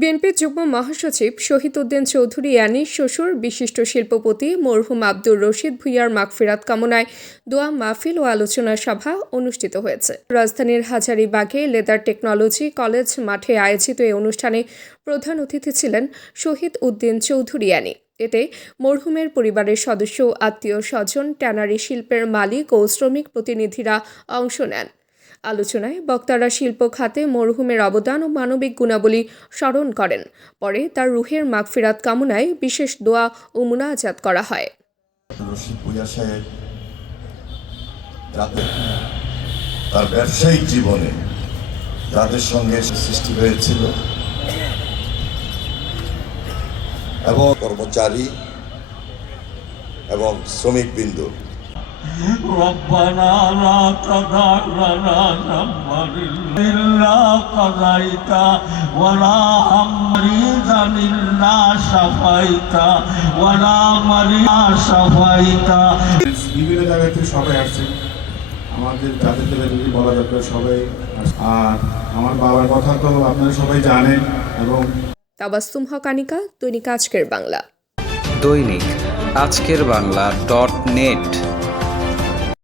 বিএনপির যুগ্ম মহাসচিব শহীদ উদ্দিন চৌধুরী ইয়ানির শ্বশুর বিশিষ্ট শিল্পপতি মরহুম আব্দুর রশিদ ভূঁইয়ার মাগফিরাত কামনায় দোয়া মাহফিল ও আলোচনা সভা অনুষ্ঠিত হয়েছে। রাজধানীর হাজারীবাগে লেদার টেকনোলজি কলেজ মাঠে আয়োজিত এই অনুষ্ঠানে প্রধান অতিথি ছিলেন শহীদ উদ্দিন চৌধুরী ইয়ানি। এতে মরহুমের পরিবারের সদস্য, আত্মীয় স্বজন, ট্যানারি শিল্পের মালিক ও শ্রমিক প্রতিনিধিরা অংশ নেন। আলোচনায় বক্তারা শিল্প খাতে মরহুমের অবদান ও মানবিক গুণাবলী স্মরণ করেন। পরে তার রুহের মাগফিরাত কামনায় বিশেষ দোয়া ও মুনাজাত করা হয়। তার ব্যবসায়িক জীবনে যাদের সঙ্গে সৃষ্টি হয়েছিল এবং কর্মচারী এবং শ্রমিকবৃন্দ, ربنا لا تدع لنا ذنبا إلا قضيته ولا مريضا إلا شفيته ولا مريضا شفيته। বিভিন্ন জায়গা থেকে সবাই আসছে, আমাদের যাদেরকে বলা দরকার সবাই। আর আমার বাবার কথা তো আপনারা সবাই জানেন। এবং তাবাসসুম হক আনিকা, দৈনিক আজকের বাংলা। দৈনিক আজকের বাংলা .net